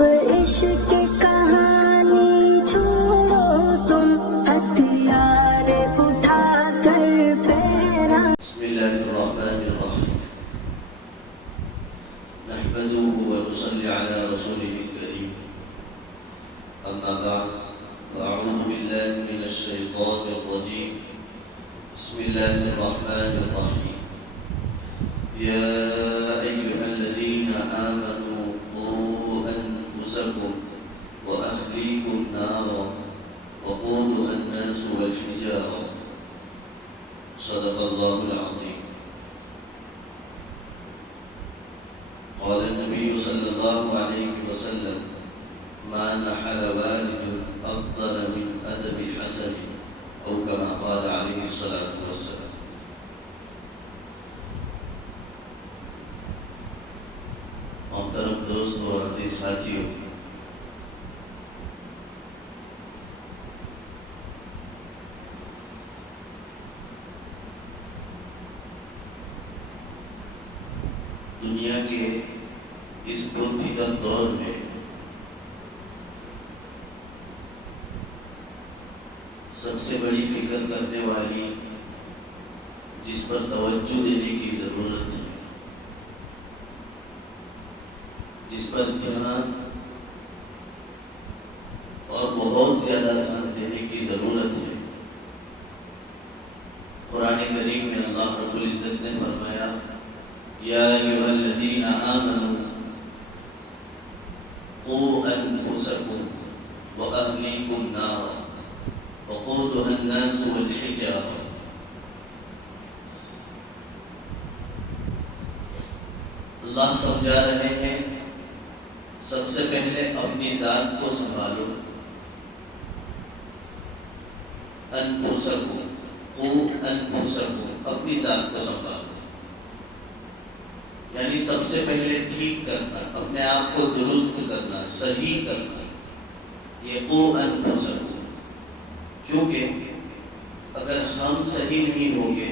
اب عشق کہانی چھوڑو تم ہتھیار اٹھا کر پیرا. بسم اللہ الرحمن الرحیم نحمده ونصلي على رسوله الكريم اما بعد فاعوذ باللہ من الشیطان الرجیم بسم اللہ الرحمن الرحیم یا ایہا الذین آمنوا قوا انفسکم واہلیکم نارا وقودها الناس والحجارہ صدق اللہ العظیم. قال النبي صلى الله عليه وسلم ما نحل والد أفضل من أدب حسن أو كما قال عليه الصلاة والسلام. محترم دوست اور عزیز ساتھیوں، دنیا کے اس پرفتن دور میں سب سے بڑی فکر کرنے والی جس پر توجہ دینے کی ضرورت ہے، جس پر دھیان اور بہت زیادہ دھیان دینے کی ضرورت ہے، قرآن کریم میں اللہ رب العزت نے فرمایا یا ایھا الذین آمنوا قوا انفسکم واہلیکم نارا وقودها الناس والحجارہ. اللہ سمجھا رہے ہیں سب سے پہلے اپنی ذات کو سنبھالو. انفسکم قوا انفسکم، اپنی ذات کو سنبھالو، یعنی سب سے پہلے ٹھیک کرنا، اپنے آپ کو درست کرنا، صحیح کرنا، یہ قوا انفسکم. کیونکہ اگر ہم صحیح نہیں ہوں گے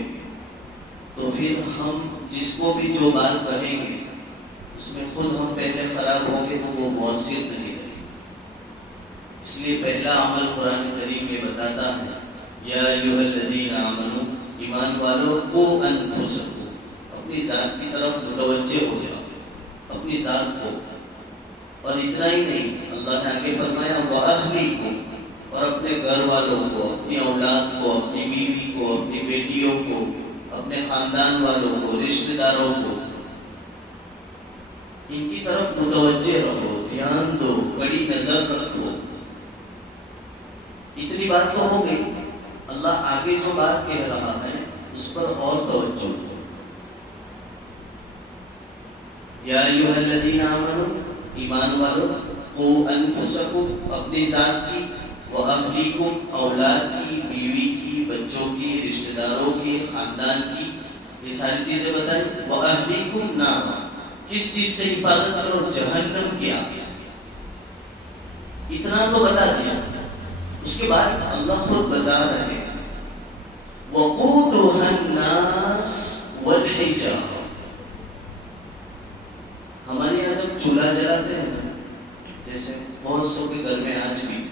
تو پھر ہم جس کو بھی جو بات کہیں گے اس میں خود ہم پہلے خراب ہوں گے تو وہ مؤثر نہیں رہے. اس لیے پہلا عمل قرآن کریم یہ بتاتا ہے یا ایھا الذین آمنوا، ایمان والو، قوا انفسکم، اپنی ذات کی طرف متوجہ ہو جاؤ، اپنی ذات کو. اور اتنا ہی نہیں، اللہ نے آگے فرمایا وَأَهْلِكُمْ، اور اپنے گھر والوں کو، اپنی اولاد کو، اپنی بیوی کو، اپنی بیٹیوں کو، اپنے خاندان والوں کو، رشتہ داروں کو، ان کی طرف متوجہ رہو، دھیان دو، کڑی نظر رکھو. اتنی بات تو ہو گئی، اللہ آگے جو بات کہہ رہا ہے اس پر اور توجہ. یا ایھا الذین آمنوا، ایمان والو، قوا انفسکم، اپنی ذات کی، واہلیکم، اولاد کی، بیوی کی، بچوں کی، رشتہ داروں کی، خاندان کی، یہ ساری چیزیں بتائیں. واہلیکم نارا، کس چیز سے حفاظت کرو؟ جہنم کی آگ سے. اتنا تو بتا دیا. اس کے بعد اللہ خود بتا رہے ہیں وقودها الناس والحجارہ. ہمارے یہاں جب چولہا جلاتے ہیں نا، جیسے بہت سو کے گھر میں آج بھی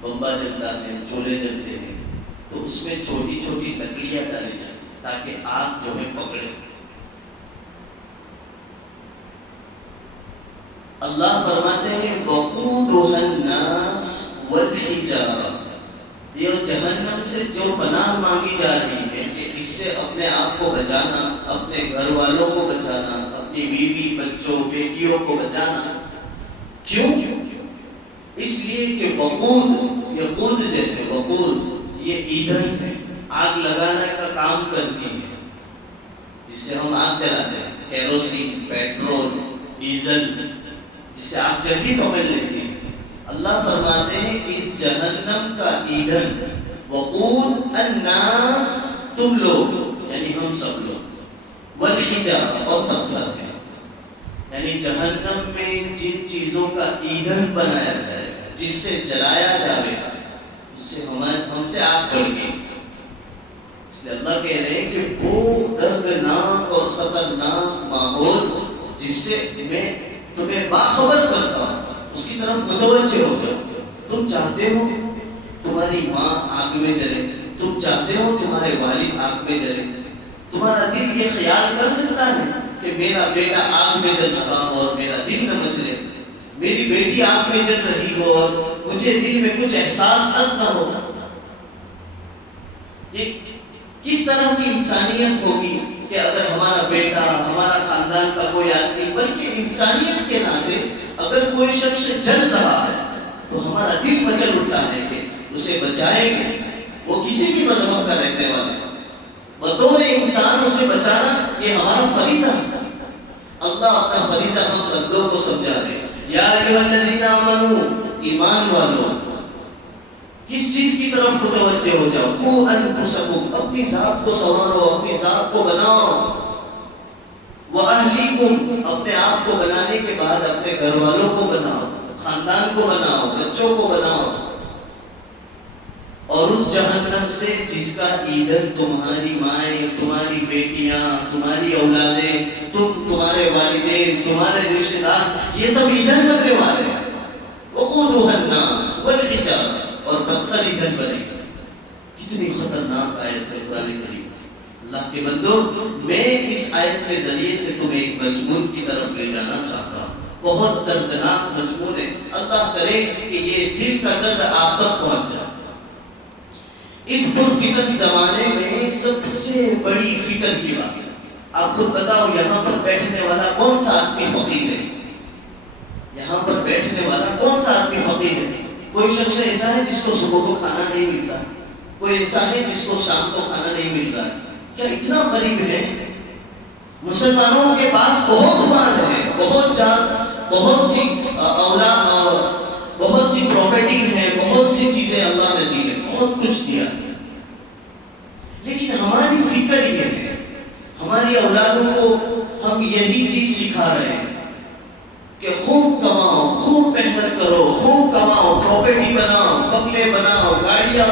بمبا جلتا ہے، چولہے جلتے ہیں، تو اس میں چھوٹی چھوٹی لکڑیاں ڈالی جائیں تاکہ آگ جو ہے پکڑے. اللہ فرماتے ہیں وقودها الناس والحجارہ، یہ جہنم سے جو پناہ مانگی جا رہی ہے کہ اس سے اپنے آپ کو بچانا، اپنے گھر والوں کو بچانا، اپنی بیوی، بچوں، بیٹیوں کو بچانا. کیوں؟ اس لیے کہ وقود، یہ قود جو ہے، وقود یہ ایندھن ہے، آگ لگانے کا کام کرتی ہے، جس سے ہم آگ جلاتے ہیں، کیروسین، پیٹرول، ڈیزل، جس سے آگ جلدی پکڑ لیتی ہے. اللہ فرماتے ہیں اس جہنم کا ایندھن وقود الناس، تم لوگ یعنی ہم سب لوگ، والحجارہ، اور پتھر ہے. یعنی جہنم میں جن چیزوں کا ایندھن بنایا جائے گا، جس سے جلایا جائے گا، اس سے ہم سے آگ بڑھ گئی. اس لیے اللہ کہہ رہے ہیں کہ وہ دردناک اور خطرناک ماحول جس سے میں تمہیں باخبر کرتا ہوں، اس کی متوجہ ہو جاؤ. تم چاہتے ہو تمہاری ماں آگ میں جلے, تم چاہتے ہو تمہارے والد آگ میں جلے. تمہارا دل یہ خیال کر سکتا ہے کہ میرا بیٹا آگ میں جل رہا ہو اور میرا دل نہ مچلے, میری بیٹی آگ میں جل رہی ہو اور مجھے دل میں کچھ احساس نہ ہو. یہ کس طرح کی انسانیت ہوگی کہ اگر ہمارا بیٹا, ہمارا خاندان کا کوئی آدمی, بلکہ انسانیت کے ناطے اگر کوئی شخص جل رہا ہے تو ہمارا دل مچل اٹھتا ہے کہ اسے بچائیں گے. وہ کسی بھی مذہب کا رہنے والا ہے, بطور انسان اسے بچانا یہ ہمارا فریضہ ہے. اللہ اپنا فریضہ ہم بندوں کو سمجھا دے. یا ایھا الذین آمنو, ایمان والو, کس چیز کی طرف متوجہ ہو جاؤ؟ قوا انفسکم, اپنی ذات کو سنوارو, اپنی ذات کو بناؤ. واہلیکم, اپنے آپ کو بنانے کے بعد اپنے گھر والوں کو بناؤ, خاندان کو بناؤ, بچوں کو بناؤ. اور اس جہنم سے جس کا ایندھن تمہاری مائیں, تمہاری بیٹیاں, تمہاری اولادیں, تمہارے والدین, تمہارے رشتے دار, یہ سب ایندھن بننے والے ہیں. وقودها الناس والحجارہ, اور پتھر ایندھن بنے. کتنی خطرناک آیت ہے قرآن کریم. اللہ کے بندو, میں اس آیت کے ذریعے سے تمہیں ایک مضمون کی طرف لے جانا چاہتا ہوں. بہت دردناک مضمون ہے. اللہ کرے کہ یہ دل کا درد آپ تک پہنچ جائے. اس پرفتن زمانے میں سب سے بڑی فکر کی بات, آپ خود بتاؤ یہاں پر بیٹھنے والا کون سا آدمی فقیر ہے؟ یہاں پر بیٹھنے والا کون سا آدمی فقیر ہے؟ کوئی شخص ایسا ہے جس کو صبح کو کھانا نہیں ملتا, کوئی ایسا ہے جس کو شام کو کھانا نہیں مل رہا. کیا اتنا غریب ہے؟ مسلمانوں کے پاس بہت مال ہے, بہت جان, بہت سی اولاد اور بہت سی پراپرٹی ہے, بہت سی چیزیں اللہ نے دی ہے, بہت کچھ دیا ہے. لیکن ہماری فکر یہ ہے, ہماری اولادوں کو ہم یہی چیز سکھا رہے ہیں کہ خوب کماؤ, خوب محنت کرو, خوب کماؤ, پراپرٹی بناؤ, بنگلے بناؤ, گاڑیاں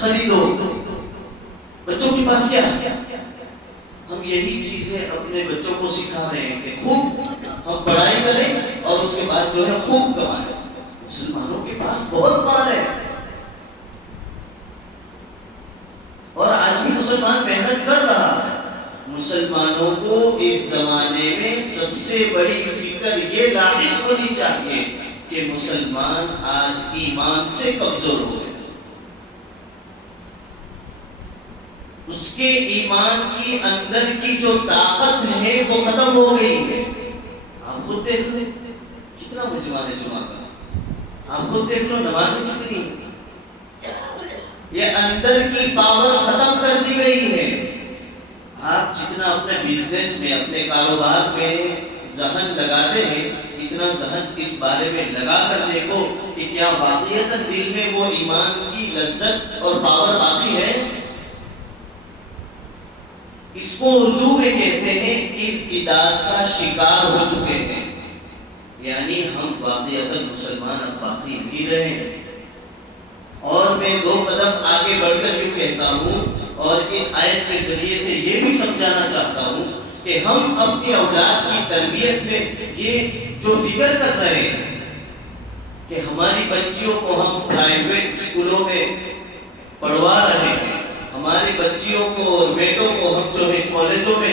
خریدو. بچوں کے پاس کیا ہے؟ ہم یہی چیزیں اپنے بچوں کو سکھا رہے ہیں کہ خوب ہم پڑھائی کریں اور اس کے بعد جو ہے خوب کمائیں. مسلمانوں کے پاس بہت مال ہے اور آج بھی مسلمان محنت کر رہا ہے. مسلمانوں کو اس زمانے میں سب سے بڑی فکر یہ لاحق ہونی چاہیے کہ مسلمان آج ایمان سے کمزور ہو گئے. اس کے ایمان کی اندر کی جو طاقت ہے وہ ختم ہو گئی ہے. آپ خود دیکھ لیں کتنا مسلمان ہے جمعہ کا, آپ خود دیکھ لو نمازیں کتنی, یہ اندر کی پاور ختم کر دی گئی ہے. آپ جتنا اپنے بزنس میں, اپنے کاروبار میں ذہن لگاتے ہیں, اتنا ذہن اس بارے میں لگا کر دیکھو کہ کیا واقعیت دل میں وہ ایمان کی لذت اور پاور باقی ہے. اس کو اردو میں کہتے ہیں ارتداد کا شکار ہو چکے ہیں, یعنی ہم واقعیت مسلمان اب باقی نہیں رہے. اور میں دو قدم آگے بڑھ کر یوں کہتا ہوں اور اس آیت کے ذریعے سے یہ بھی سمجھانا چاہتا ہوں کہ ہم اپنی اولاد کی تربیت میں یہ جو فکر کر رہے ہیں کہ ہماری بچیوں کو ہم پرائیویٹ اسکولوں میں پڑھوا رہے ہیں, ہماری بچیوں کو اور بیٹوں کو ہم جو ہے کالجوں میں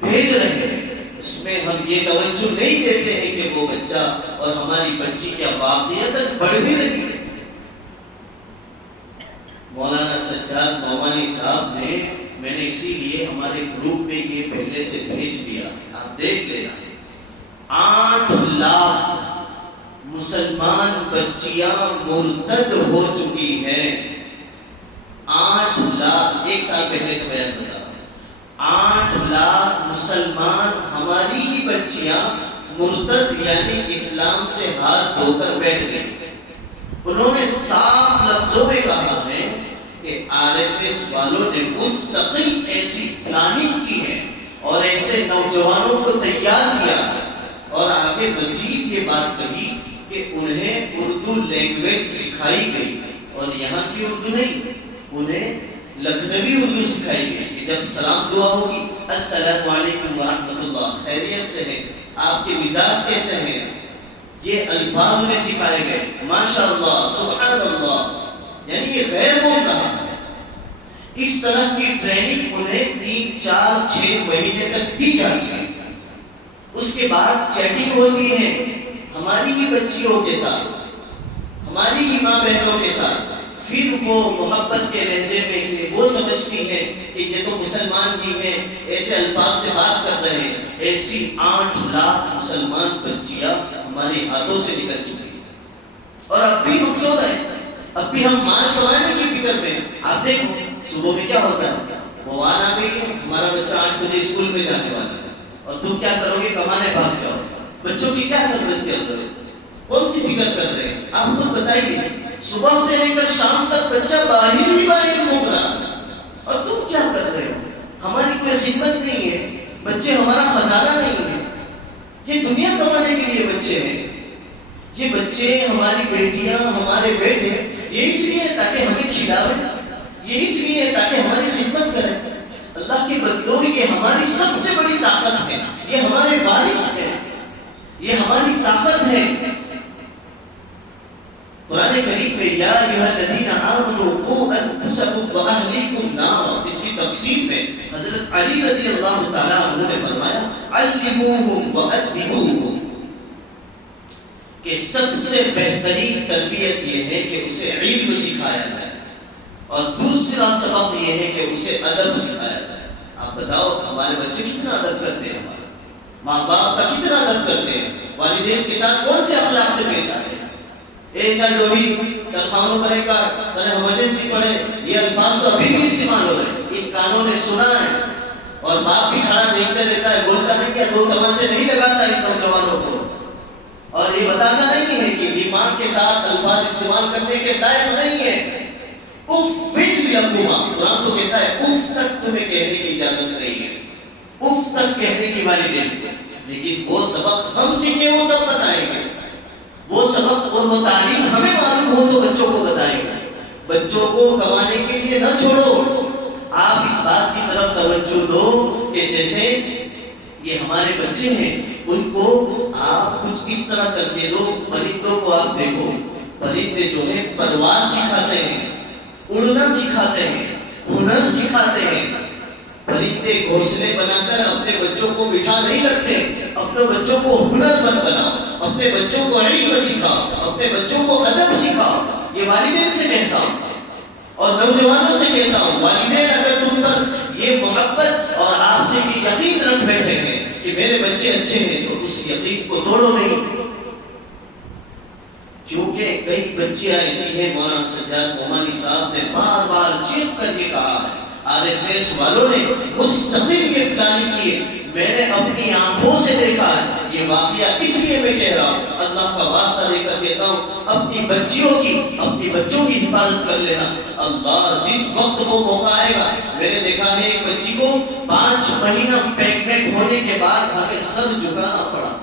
بھیج رہے ہیں, اس میں ہم یہ توجہ نہیں دیتے ہیں کہ وہ بچہ اور ہماری بچی کیا واقعیت بڑھ بھی رہی ہے. مولانا سجاد نعمانی صاحب نے, میں نے اسی لیے ہمارے گروپ میں یہ پہلے سے بھیج دیا, آپ دیکھ لینا, 8 لاکھ مسلمان بچیاں مرتد ہو چکی ہیں. 8 لاکھ, ایک سال پہلے کا بیان بتا رہا ہوں, 8 لاکھ مسلمان ہماری ہی بچیاں مرتد یعنی اسلام سے ہاتھ دھو کر بیٹھ گئی. انہوں نے صاف لفظوں میں کہا ہے کہ RSS والوں نے مستقل ایسی پلاننگ کی ہے اور ایسے نوجوانوں کو تیار کیا اور آگے مزید یہ بات کہی کہ انہیں اردو لینگویج سکھائی گئی, اور یہاں کی اردو نہیں, انہیں لکھنوی اردو سکھائی گئی کہ جب سلام دعا ہوگی السلام علیکم ورحمۃ اللہ, خیریت سے ہے, آپ کے مزاج کیسے ہیں, یہ الفاظ میں سکھائے گئے، ماشاء اللہ، سبحان اللہ، یعنی یہ غیر بول رہا ہے۔ اس طرح کی ٹریننگ انہیں 3 4 6 مہینے تک دی جاتی ہے۔ اس کے بعد چیٹنگ ہوتی ہے ہماری ہی بچیوں کے ساتھ، ہماری ہی ماں بہنوں کے ساتھ۔ پھر وہ محبت کے لہجے میں کہ وہ سمجھتی ہے کہ یہ تو مسلمان ہی ہیں، ایسے الفاظ سے بات کر رہے ہیں۔ ایسی 8 لاکھ مسلمان بچیاں ہمارے ہاتھوں سے نکل چکی ہیں، اور اب بھی ہم سو رہے ہیں، اب بھی ہم مال کمانے کی فکر میں۔ آپ دیکھو صبح میں کیا ہوتا ہے، وہ آن آ گئی ہے، ہمارا بچہ 8 بجے اسکول میں جانے والا ہے، اور تم کیا کرو گے، کمانے بھاگ جاؤ۔ بچوں کی کیا تربیت کر رہے ہو، کون سی فکر کر رہے ہیں، آپ خود بتائیے۔ صبح سے لے کر شام تک بچہ باہر ہی باہر گھوم رہا ہے، اور تم کیا کر رہے ہو؟ ہماری کوئی خدمت نہیں ہے، بچے ہمارا خزانہ نہیں ہے، یہ دنیا کمانے کے لیے بچے ہیں، یہ بچے ہماری بیٹیاں، ہمارے بیٹے، یہ اس لیے تاکہ ہمیں کھلاویں، یہ اس لیے تاکہ ہماری خدمت کریں۔ اللہ کے بندوں، یہ ہماری سب سے بڑی طاقت ہے، یہ ہمارے وارث ہیں، یہ ہماری طاقت ہے۔ قرآن کریم میں یا ایھا الذین آمنوا قوا انفسکم واہلیکم نارا، اس کی تفسیر میں حضرت علی رضی اللہ تعالیٰ عنہ نے فرمایا علموہم وادبوہم، کہ سب سے بہترین تربیت یہ ہے کہ اسے علم سکھایا جائے، اور دوسرا سبق یہ ہے کہ اسے ادب سکھایا جائے۔ آپ بتاؤ ہمارے بچے کتنا ادب کرتے ہیں، ہمارے ماں باپ کا کتنا ادب کرتے ہیں، والدین کے ساتھ کون سے اخلاق سے پیش آتے ہیں۔ اے چل ڈوہی، چل خانوں کرے کا، چل ہمجن بھی پڑھے، یہ الفاظ تو ابھی بھی استعمال ہو رہے ہیں، ان کانوں نے سنا ہے، اور باپ بھی کھڑا دیکھتے رہتا ہے، بولتا نہیں کہ 2 تمانچے نہیں لگاتا ان نوجوانوں کو، اور یہ بتاتا نہیں ہے کہ یہ ماں کے ساتھ الفاظ استعمال کرنے کے لائق نہیں ہے۔ اف لکما، قرآن تو کہتا ہے اف تک تمہیں کہنے کی اجازت نہیں ہے، اف تک کہنے کی والدین، لیکن وہ سبق ہم سیکھے ہو تب بتائیں گے، وہ سبق اور وہ تعلیم ہمیں معلوم ہو تو بچوں کو بتائیں گے۔ بچوں کو کمانے کے لیے نہ چھوڑو، آپ اس بات کی طرف توجہ دو کہ جیسے یہ ہمارے بچے ہیں، ان کو آپ کچھ اس طرح کر کے دو۔ پرندوں کو آپ دیکھو، پرندے جو ہیں پرواز سکھاتے ہیں، اڑنا سکھاتے ہیں، ہنر سکھاتے ہیں۔ پرندے گھونسلے بنا کر اپنے بچوں کو بٹھا نہیں رکھتے، اپنے بچوں کو ہنر مند بناؤ، اپنے بچوں کو علم سکھاؤ، اپنے بچوں کو ادب سکھاؤ۔ یہ والدین سے کہتا ہوں اور نوجوانوں سے کہتا ہوں، والدین اگر تم پر یہ محبت اور آپ سے یہ یقین رکھ بیٹھے ہیں کہ میرے بچے اچھے ہیں، تو اس یقین کو توڑو نہیں، کیونکہ کئی بچیاں ایسی ہیں، مولانا سجاد نعمانی صاحب نے بار بار چیخ کر یہ کہا ہے، RSS والوں نے مستقل یہ پلاننگ کی ہے، میں نے اپنی آنکھوں سے دیکھا ہے یہ واقعہ، اس لیے میں کہہ رہا ہوں، اللہ کا واسطہ لے کر کہتا ہوں، اپنی بچیوں کی، اپنی بچوں کی حفاظت کر لینا۔ اللہ جس وقت وہ موقع آئے گا، میں نے دیکھا ہے ایک بچی کو 5 مہینہ پیگنٹ ہونے کے بعد ہمیں سر جھکانا پڑا،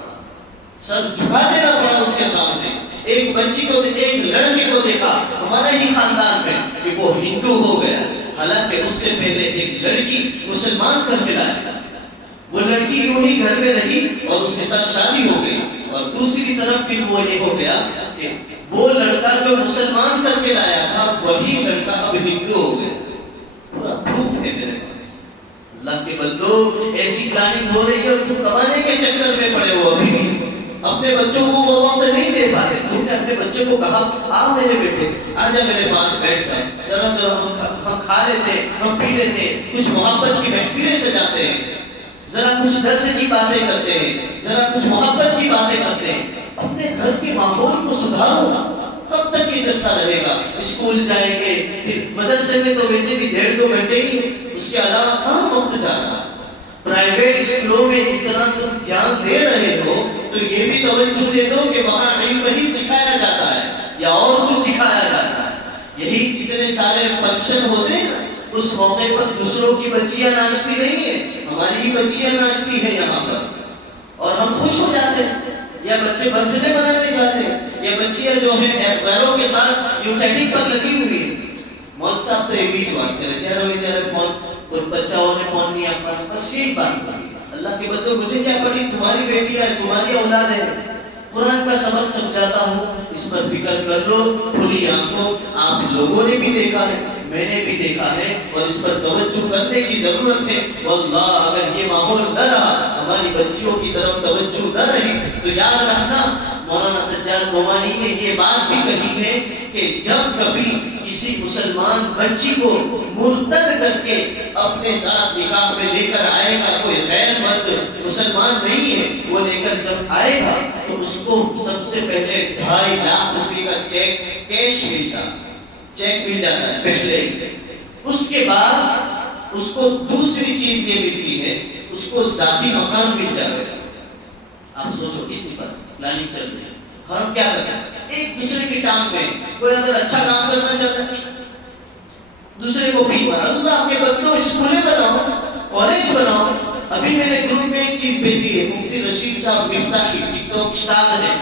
سر جھکا دینا پڑا اس کے سامنے۔ ایک بچی کو، ایک لڑکے کو دیکھا ہمارے ہی خاندان میں کہ وہ ہندو ہو گیا، حالانکہ اس سے پہلے ایک لڑکی مسلمان کر کے لایا، وہ لڑکی یوں ہی گھر میں رہی اور اس کے ساتھ شادی ہو گئی، اور دوسری طرف پھر وہ یہ ہو گیا کہ وہ لڑکا جو مسلمان کر کے لایا تھا وہی لڑکا اب ہندو ہو گیا۔ پورا پروف ہے میرے پاس۔ اللہ کے بندو، ایسی پلاننگ ہو رہی ہے اور تم کمانے کے چکر میں پڑے ہو، ابھی بھی اپنے بچوں کو وہ وقت نہیں دے پاتے۔ تم نے اپنے بچے کو کہا آ میرے بیٹے، آجا میرے پاس بیٹھ جا، ذرا ہم کھا لیتے، ہم پی لیتے، کچھ محبت کی محفلیں سجاتے ہیں، ذرا کچھ درد کی باتیں کرتے ہیں، ذرا کچھ محبت کی باتیں کرتے ہیں۔ اپنے گھر کے ماحول کو سدھارو، کب تک یہ چلتا رہے گا؟ اسکول جائیں گے، پھر مدرسے میں تو ویسے بھی 1.5-2 گھنٹے ہی، اس کے علاوہ کہاں وقت جا رہا؟ پرائیویٹ اسکولوں میں اتنا تم دھیان دے رہے ہو تو یہ بھی توجہ دے دو کہ وہاں علم نہیں سکھایا جاتا ہے یا اور کچھ سکھایا جاتا ہے۔ یہی جتنے سارے فنکشن ہوتے ہیں نا، اس موقع پر دوسروں کی بچیاں ناچتی نہیں ہیں، ہماری ہی بچیاں ناچتی ہیں یہاں پر، اور ہم خوش ہو جاتے ہیں، یا بچے برتھ ڈے منانے جاتے ہیں، یا بچیاں جو ہیں غیروں کے ساتھ یوں چیٹنگ پر لگی ہوئی ہیں۔ مولوی صاحب تو ایک ہی بات کرے، چہرے فون، کوئی بچہ نے فون نہیں پڑھا، بس یہی بات کریں۔ اللہ کے بندو، مجھے کیا پڑھی، تمہاری بیٹیاں ہیں، تمہاری اولاد ہے، قرآن کا سبق سمجھاتا ہوں، اس پر فکر کر لو، کھلی آنکھوں، آپ لوگوں نے بھی دیکھا ہے، میں نے بھی دیکھا ہے، اور اس پر توجہ کرنے کی ضرورت ہے۔ واللہ اگر یہ ماحول نہ رہا، ہماری بچیوں کی طرف توجہ نہ رہی، تو یاد رکھنا مولانا سجاد نعمانی نے یہ بات بھی کہی ہے کہ جب کبھی کسی مسلمان بچی کو مرتد کر کے اپنے ساتھ نکاح میں لے کر آئے گا، کوئی غیر مرد مسلمان نہیں ہے، وہ لے کر جب آئے گا تو اس کو سب سے پہلے 2.5 لاکھ روپے کا چیک کیش ملتا ہے، چیک مل جاتا ہے پہلے۔ اس کے بعد اس کو دوسری چیز یہ ملتی ہے، اس کو ذاتی مکان مل جائے گا۔ آپ سوچو کتنی بار پلاننگ چل رہی ہے، ہم کیا کر رہے ہیں ایک دوسرے کی ٹانگ میں، کوئی اگر اچھا کام کرنا چاہتا ہے دوسرے کو بھی مار۔ اللہ کے بندوں اسکولیں بناؤ، کالج بناؤ۔ ابھی میں نے گروپ میں ایک چیز بھیجی ہے، مفتی رشید صاحب مفتاحی ٹک ٹاک اسٹار ہے،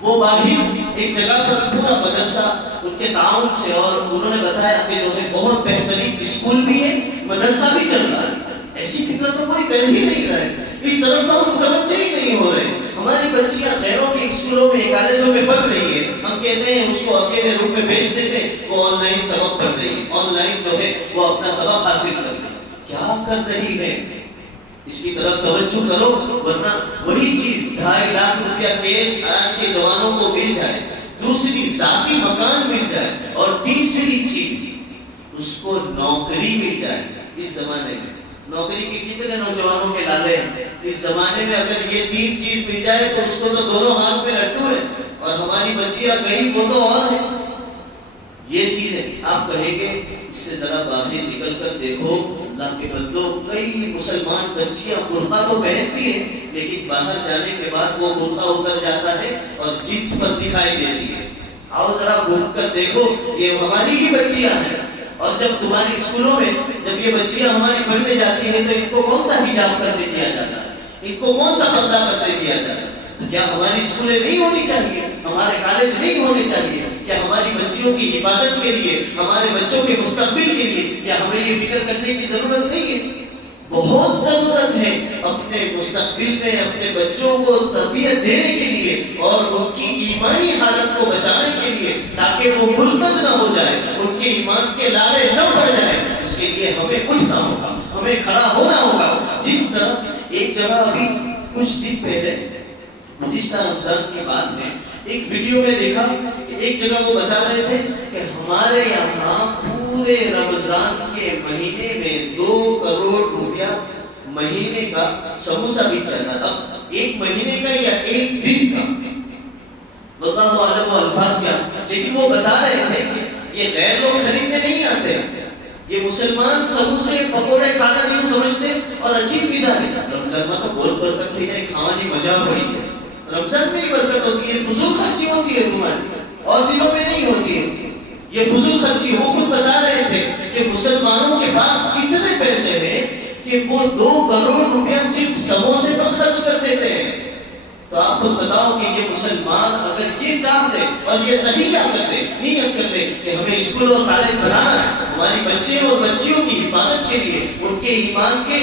وہ باہر ایک جگہ پر پورا مدرسہ ان کے تعاون سے، اور انہوں نے بتایا کہ جو ہے بہت بہترین اسکول بھی ہے، مدرسہ بھی چل رہا ہے۔ ایسی فکر تو کوئی کر ہی نہیں رہا ہے، اس طرف تو ہم متوجہ ہی نہیں ہو رہے۔ ہماری بچیاں غیروں کے اسکولوں میں کالجوں میں پڑھ رہی ہے، ہم کہتے ہیں اس کو اکیلے روم میں بھیج دیتے ہیں، وہ آن لائن سبق پڑھ رہی ہے، آن لائن جو ہے وہ اپنا سبق حاصل کر رہی ہے۔ کیا کر رہی ہے اس کی طرف توجہ کرو، ورنہ وہی چیز 2.5 لاکھ روپیہ کیش آج کے جوانوں کو مل جائے، دوسری ذاتی مکان مل جائے، اور تیسری چیز اس کو نوکری مل جائے۔ اس زمانے میں نوکری کے کتنے نوجوانوں کے لالے ہیں، اس زمانے میں اگر یہ 3 چیز مل جائے تو اس کو تو دونوں ہاتھ پہ لڈو ہے، اور ہماری بچیاں گئی وہ تو اور ہے۔ یہ چیز ہے، آپ کہیں گے اس سے ذرا باہر نکل کر دیکھو اللہ کے بندوں، کئی مسلمان بچیاں برقع تو پہنتی ہیں، لیکن باہر جانے کے بعد وہ برقع اتر جاتا ہے اور جنس پر دکھائی دیتی ہے۔ آؤ ذرا گھوم کر دیکھو، یہ ہماری ہی بچیاں ہیں، اور جب تمہاری اسکولوں میں جب یہ بچیاں ہماری پڑھنے جاتی ہیں تو ان کو کون سا حجاب کرنے دیا جاتا ہے، ان کو کون سا پردہ کرنے دیا جاتا ہے؟ تو کیا ہماری اسکولیں نہیں ہونی چاہیے، ہمارے کالج نہیں ہونے چاہیے؟ کیا ہماری بچیوں کی حفاظت کے لیے، ہمارے بچوں کے مستقبل کے لیے کیا ہمیں یہ فکر کرنے کی ضرورت نہیں ہے؟ بہت ضرورت ہے اپنے مستقبل میں اپنے بچوں کو تربیت دینے کے لیے اور ان کی ایمانی حالت کو بچانے کے لیے، تاکہ وہ مرتد نہ ہو جائے، ان کے ایمان کے لالے نہ پڑ جائیں۔ اس کے لیے ہمیں اٹھنا ہوگا، ہمیں کھڑا ہونا ہوگا۔ جس طرح ایک جگہ ابھی کچھ دن پہلے گزشتہ رمضان کی بات میں ایک ویڈیو میں دیکھا کہ ایک جگہ وہ بتا رہے تھے کہ ہمارے یہاں پورے رمضان کے مہینے میں 2 کروڑ روپیہ مہینے کا سموسہ بھی چل رہا تھا، ایک مہینے کا یا ایک دن کا، واللہ عالم و الفاظ کیا، لیکن وہ بتا رہے تھے کہ یہ غیر لوگ خریدنے نہیں آتے، یہ مسلمان سموسے پکوڑے کھانا نہیں سمجھتے، اور عجیب چیز ہے رمضان میں تو بہت برکت تھی ہے، کھانے مزہ پڑی ہے، رمضان میں ہی برکت ہوتی ہے، فضول خرچی ہوتی ہے تمہاری، اور دنوں میں نہیں ہوتی ہے یہ فضول خرچی۔ وہ خود بتا رہے تھے کہ مسلمانوں کے پاس اتنے پیسے ہیں کہ وہ 2 کروڑ روپیہ صرف سموسے پر خرچ کر دیتے ہیں۔ تو آپ خود بتاؤ کہ یہ مسلمان اگر یہ چاہ لے اور یہ تہیہ کر لے، نیت کر لے کہ ہمیں اسکول اور کالج بنانا ہے ہماری بچے اور بچیوں کی حفاظت کے لیے، ان کے ایمان کے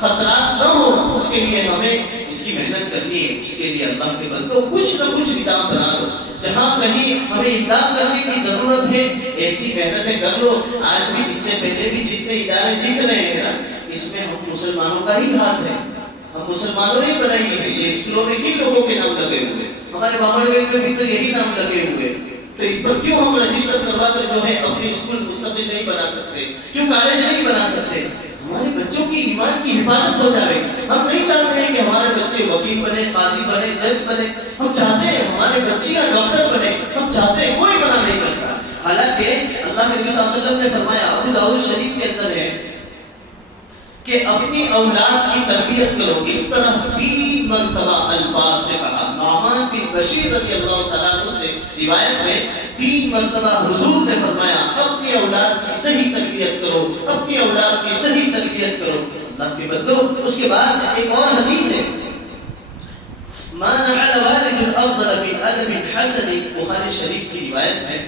خطرات نہ ہو، اس کے لیے ہمیں اس کی محنت کرنی ہے۔ اس کے لیے اللہ کے بندوں کچھ نہ کچھ نظام بنا لو، جہاں کہیں ہمیں امداد کرنے کی ضرورت ہے ایسی محنتیں کر لو۔ آج بھی اس سے پہلے بھی جتنے ادارے دکھ رہے ہیں نا، اس میں ہم مسلمانوں کا ہی ہاتھ ہے، ہم مسلمانوں نے بنائی ہے۔ یہ اسکولوں میں کن لوگوں کے نام لگے ہوئے؟ ہمارے بامڑ گنج میں بھی تو یہی نام لگے ہوئے، تو اس پر کیوں ہم رجسٹر کروا کر جو ہے اپنی اسکول مستقل نہیں بنا سکتے، کیوں کالج نہیں بنا سکتے؟ ہمارے بچوں کی ایمان کی حفاظت ہو جائے۔ ہم نہیں چاہتے ہیں کہ ہمارے بچے وکیل بنے، قاضی بنے، جج بنے، ہم چاہتے ہیں ہمارے بچیاں ڈاکٹر بنے، ہم چاہتے ہیں، کوئی منع نہیں کرتا۔ حالانکہ اللہ کے نبی صلی اللہ علیہ وسلم نے فرمایا، ابو داؤد شریف کے اندر ہے کہ اپنی اولاد کی تربیت کرو۔ اس طرح 3 مرتبہ الفاظ سے کہا۔ نعمان بن بشیر رضی اللہ تعالیٰ عنہ سے روایت میں 3 مرتبہ حضور نے فرمایا اپنی اولاد کی صحیح تربیت کرو، اپنی اولاد کی صحیح تربیت کرو۔ اللہ کے بندو، اس کے بعد ایک اور حدیث ہے، ما نعل والد افضل من ادب حسن، بخاری شریف کی روایت ہے،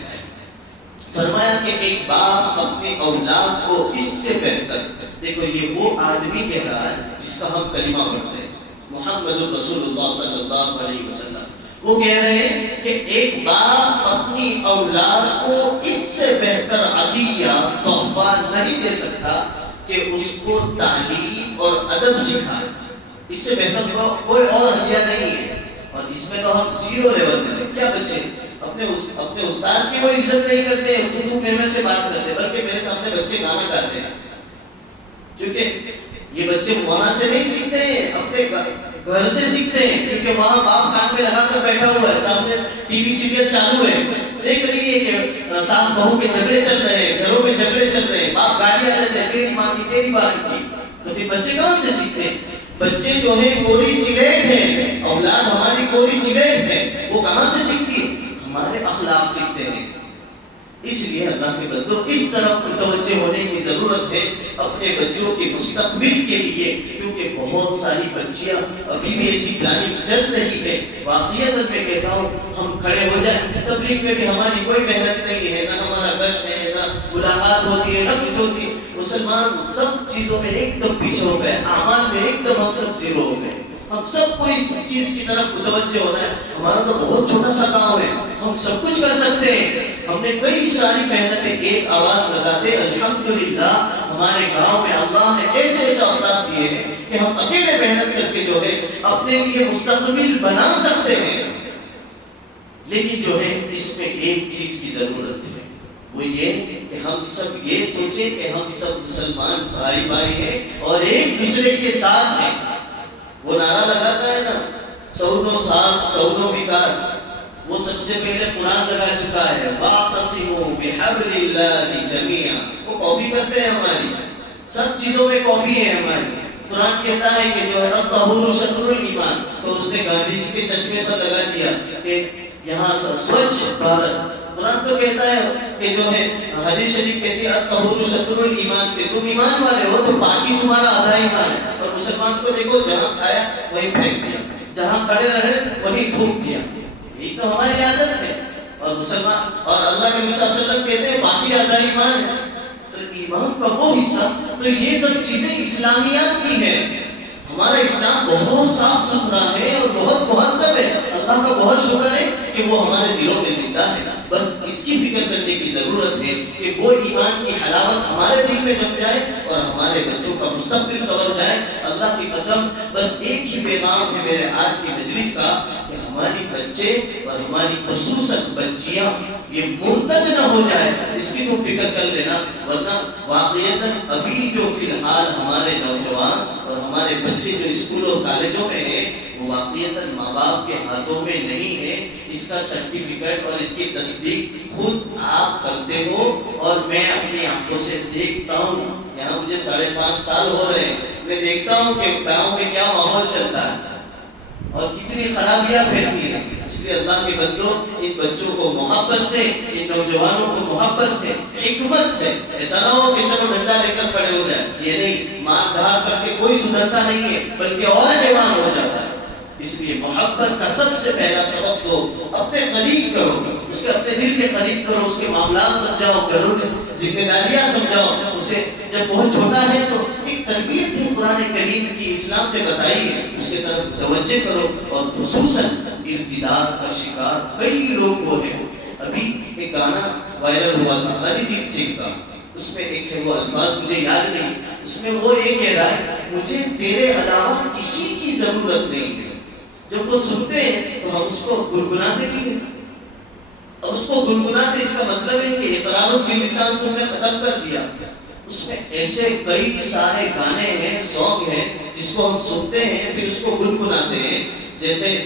فرمایا کہ ایک باپ اپنے اولاد کو اس سے بہتر، دیکھو یہ وہ آدمی کہہ رہا ہے جس کا ہم کلمہ پڑھتے ہیں، محمد رسول اللہ صلی اللہ علیہ وسلم، وہ کہہ رہے ہیں کہ ایک باپ اپنی اولاد کو اس سے بہتر عطیہ تحفہ نہیں دے سکتا کہ اس کو تعلیم اور ادب سکھائے. اس سے بہتر کوئی اور ہدیہ نہیں ہے. اور اس میں تو ہم زیرو لیول میں ہیں. کیا بچے اپنے استاد کی وہ عزت نہیں کرتے, تو میں سے بات کرتے, بلکہ میرے سامنے بچے گانا گاتے ہیں. کیونکہ یہ بچے وہاں سے نہیں سیکھتے ہیں, اپنے گھر سے سیکھتے ہیں. کیونکہ وہاں باپ کان میں لگا کر بیٹھا ہوا ہے, سامنے ٹی وی سیریل چالو ہے, دیکھ رہی ہے کہ ساس بہو کے جھگڑے چل رہے ہیں, گھروں میں جھگڑے چل رہے ہیں, باپ گالیاں دیتے ہیں, تیری ماں کی تیری بہن کی. تو پھر بچے کہاں سے سیکھتے ہیں؟ بچے جو ہیں کوری سلیٹ ہے, اولاد ہماری کوری سلیٹ ہے, وہ کہاں سے سیکھتی ہے؟ ہمارے اخلاق سیکھتے ہیں. اس لیے اللہ کے بندوں اس طرف متوجہ ہونے کی ضرورت ہے اپنے بچوں کے مستقبل کے لیے, کیونکہ بہت ساری بچیاں ابھی بھی ایسی پلاننگ چل رہی ہے. واقعیت میں کہتا ہوں, ہم کھڑے ہو جائیں, تبلیغ میں بھی ہماری کوئی محنت نہیں ہے, نہ ہمارا گشت ہے, نہ ملاقات ہوتی ہے, نہ کچھ ہوتی ہے. مسلمان سب چیزوں میں ایک دم پیچھے ہو گئے, اعمال میں ایک دم ہم سب زیرو ہو گئے. ہم سب کو اس چیز کی طرف متوجہ ہونا ہے. ہمارا تو بہت چھوٹا سا گاؤں ہے, ہم سب کچھ کر سکتے ہیں. ہم نے کئی ساری محنتیں ایک آواز لگاتے الحمدللہ ہمارے گاؤں میں اللہ نے ایسے ایسے افراد دیے ہیں کہ ہم اکیلے محنت کر کے جو ہے اپنے لیے مستقبل بنا سکتے ہیں. لیکن جو ہے اس میں ایک چیز کی ضرورت ہے, وہ یہ کہ ہم سب یہ سوچیں کہ ہم سب مسلمان بھائی بھائی ہیں اور ایک دوسرے کے ساتھ ہیں. وہ نعرہ لگاتا ہے نا, سعود و ساتھ سعود و وکاس, وہ سب سے پہلے قرآن لگا چکا ہے, وَاعْتَصِمُوا بِحَبْلِ اللَّهِ جَمِيعًا. وہ کاپی کرتے ہیں ہماری, سب چیزوں میں کاپی ہے ہماری. قرآن کہتا ہے کہ جو ہے الطہور شطر الایمان, تو اس نے گاندھی جی کے چشمے پر لگا دیا کہ یہاں سوچھ بھارت. قرآن تو کہتا ہے کہ جو ہے حدیث شریف کہتی ہے الطہور شطر الایمان, کہ تم ایمان والے ہو تو باقی تمہارا آدھا ایمان ہے. اور مسلمان کو دیکھو, جہاں کھایا وہیں پھینک دیا, جہاں کھڑے رہے وہیں تھوک دیا. یہی تو ہماری عادت ہے. اور مسلمان اور اللہ کے نبی صلی اللہ علیہ وسلم کہتے ہیں باقی آدھا ایمان ہے. تو ایمان کا وہ حصہ, تو یہ سب چیزیں اسلامیات کی ہیں. ہمارا اسلام بہت صاف ستھرا ہے اور بہت مہذب ہے. اللہ کا بہت شکر ہے کہ وہ ہمارے دلوں میں زندہ ہے. بس اس کی فکر کرنے کی ضرورت ہے کہ وہ ایمان کی حلاوت ہمارے دل میں جم جائے اور ہمارے بچوں کا مستقبل سنور جائے. اللہ کی قسم, بس ایک ہی پیغام ہے میرے آج کی مجلس کا کہ ہماری بچے اور ہماری خصوصاً بچیاں یہ مرتد نہ ہو جائے, اس کی تو فکر کر لینا. ورنہ واقعیتاً ابھی جو فی الحال ہمارے نوجوان اور ہمارے بچے جو اسکول اور کالجوں میں ہیں, وہ واقعیتاً ماں باپ کے ہاتھوں میں نہیں ہے. اس کا سرٹیفکیٹ اور اس کی تصدیق خود آپ کرتے ہو, اور میں اپنی آنکھوں سے دیکھتا ہوں. یہاں مجھے 5.5 سال ہو رہے ہیں, میں دیکھتا ہوں کہ گاؤں میں کیا ماحول چلتا ہے اور کتنی خرابیاں پھیلتی ہیں. اس لیے اللہ کے بندوں, ان بچوں کو محبت سے, ان نوجوانوں کو محبت سے, حکمت سے, ایسا نہ ہو کہ چلو ڈنڈا لے کر کھڑے ہو جائے. یہ نہیں, مار دھار کر کے کوئی سدھرتا نہیں ہے, بلکہ اور بیمار ہو جاتا ہے. اس لیے محبت کا سب سے پہلا سبب دو, اپنے قریب کرو, اس کے اپنے دل کے قریب کرو, اس کے معاملات سمجھاؤ, گھروں میں ذمہ داریاں سمجھاؤ اسے. جب بہت چھوٹا ہے تو ایک تربیت ہے قرآن کریم کی, اسلام نے بتائی ہے, اس کے طرف توجہ کرو. اور خصوصاً ارتداد کا شکار کئی لوگ وہ ہیں. ابھی ایک گانا وائرل ہوا تھا اریجیت سنگھ کا, اس میں ایک ہے, وہ الفاظ مجھے یاد نہیں, اس میں وہ یہ کہہ رہا ہے مجھے تیرے علاوہ کسی کی ضرورت نہیں ہے. جب وہ سنتے ہیں تو ہم اس کو گنگناتے بھی ہیں. اور اس کو گنگناتے اس کا مطلب ہے کہ اقرار باللسان تم نے ختم کر دیا. اس میں ایسے کئی سارے گانے ہیں, سانگ ہیں, جس کو ہم سنتے ہیں پھر اس کو گنگناتے ہیں. جیسے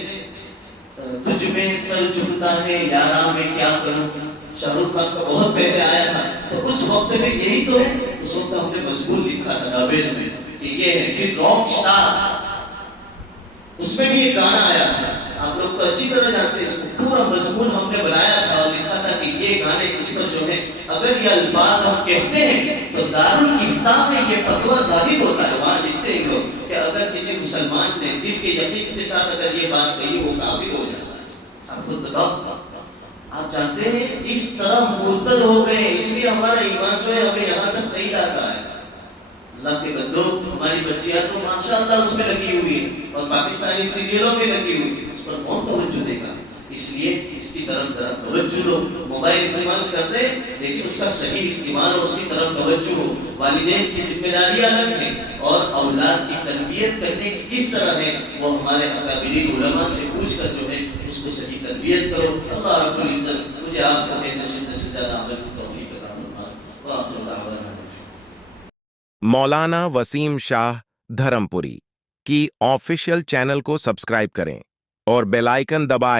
تجھ میں سر جھکتا ہے یارا میں کیا کروں, شاہ رخ خان کا بہت پہلے آیا تھا. تو اس وقت میں یہی تو ہے, اس وقت ہم نے مضمون لکھا تھا ڈابیل میں کہ یہ ہے. پھر راک سٹار, اس میں بھی ایک گانا آیا تھا, آپ لوگ تو اچھی طرح جانتے ہیں اس کو. پورا مضمون ہم نے بنایا تھا اور لکھا تھا کہ یہ گانے اس پر جو ہے اگر یہ الفاظ ہم کہتے ہیں تو دارالافتاء میں یہ فتویٰ ظاہر ہوتا ہے. وہاں لکھتے ہیں لوگ کہ اگر کسی مسلمان نے دل کے یقین کے ساتھ اگر یہ بات کہی وہ کافر ہو جاتا ہے. آپ خود بتاؤ, آپ جانتے ہیں اس طرح مرتد ہو گئے. اس لیے ہمارا ایمان جو ہے ہمیں یہاں تک نہیں لاتا ہے. اللہ کے بندوں, ہماری بچیاں تو ماشاءاللہ اس میں لگی ہوئی ہیں اور پاکستانی سیریلوں میں لگی ہوئی ہیں, اس پر کون توجہ دے گا. اس لیے اس کی طرف ذرا توجہ دو. موبائل استعمال کر رہے لیکن اس کا صحیح استعمال اور اس کی طرف توجہ ہو. والدین کی ذمہ داری الگ ہے اور اولاد کی تربیت کرنے کی کس طرح ہے وہ ہمارے اکابرین علماء سے پوچھ کر جو ہے اس کو صحیح تربیت کرو. اللہ رب العزت مجھے آپ کو نصیب سے زیادہ عمل کی توفیق عطا فرمائے. وآخر دعوانا مولانا وسیم شاہ دھرم پوری کی آفیشیل چینل کو سبسکرائب کریں اور بیل آئیکن دبائیں.